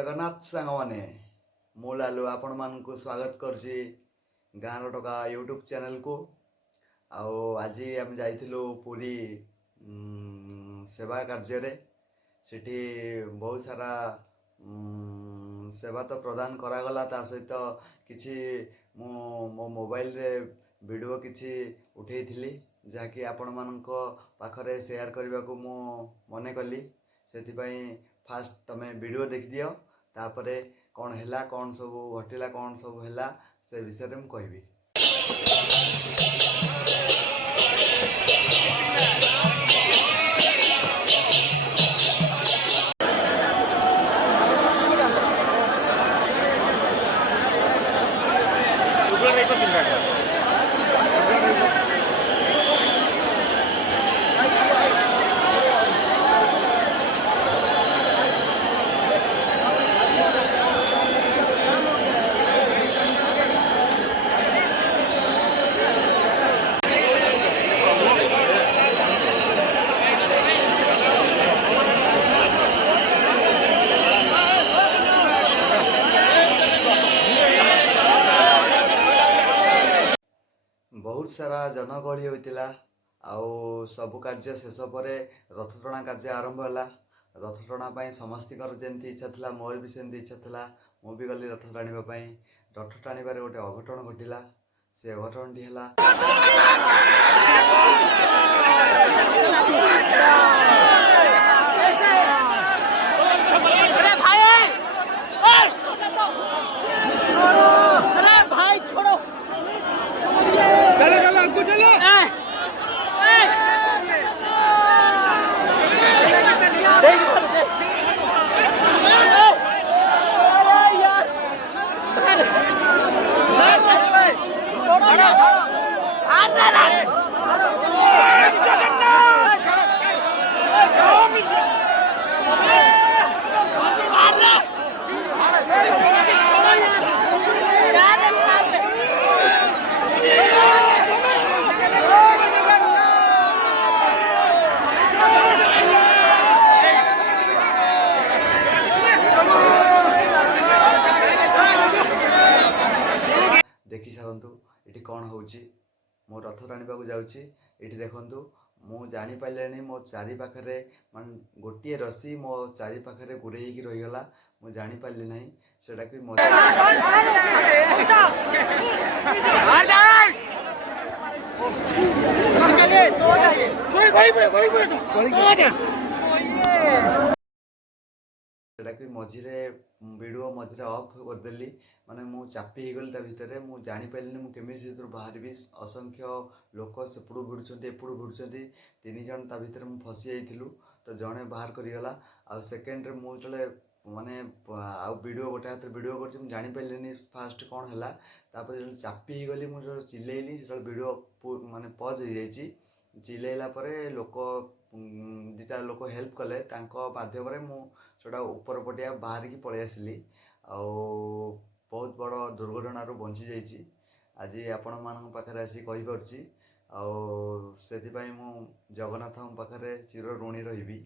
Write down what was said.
जगन्नाथ सांग मैंने मु लालू आपण मानक स्वागत करछि गाँव टका यूट्यूब चैनल को। आज आम जाइलु पुरी सेवा कार्य सेठी बहुत सारा सेवा तो प्रदान करागला ता सहित किछि मो मोबाइल रे वीडियो किछि उठे जहाँकि आपण मानक पाखरे शेयर करने को मु मने कली से फास्ट तमें वीडियो देख दियो तापरे कौन हैला कौन सब घटिला कौन सब हैला से विषय में कहबी। बहुत सारा जनगहली होता आउ सब कार्य शेष पर रथ टणा कार्य आरंभ है। रथ टणा समस्तर जमी इच्छा था मोर भी सेमती इच्छा था मुझे गली रथ टाणी रथ टाणबार गोटे अघटन घटला से अघटन टी देखी सारंतु ये कौन हो मो रथ टाणीबा जाऊँगी ये देखूँ मु जापारे मो चारि पाखे मान गोटे रसी मो चारि पाखे गुड़े रहीगला मु जापारि ना सेटा कि मझे वीडियो मझे ऑफ करदेली माने मु चापी गली भितर मु जापारे मुझे बाहर असंख्य लोक सेपड़ू भिड़ुंट एपड़ू भिड़ुंट तीन जन ता भर फसी जाइलु तो जड़े बाहर करगला आ सेकेंड मुझे माने वीडियो गोटे हाथ वीडियो कर जापारे फास्ट कौन है तापर जो चापी गली मुझे चिल्लैली जो वीडियो माने पज हो जाइए चिल्लैला लोक दुटा लोक हेल्प कले माध्यम मुझा ऊपर पटिया बाहर की पलि आसली बहुत बड़ दुर्घटना बंची जाइए। आज आपण मान पाखे आसी कहीपी से जगन्नाथ पाखे चिर ऋणी रही।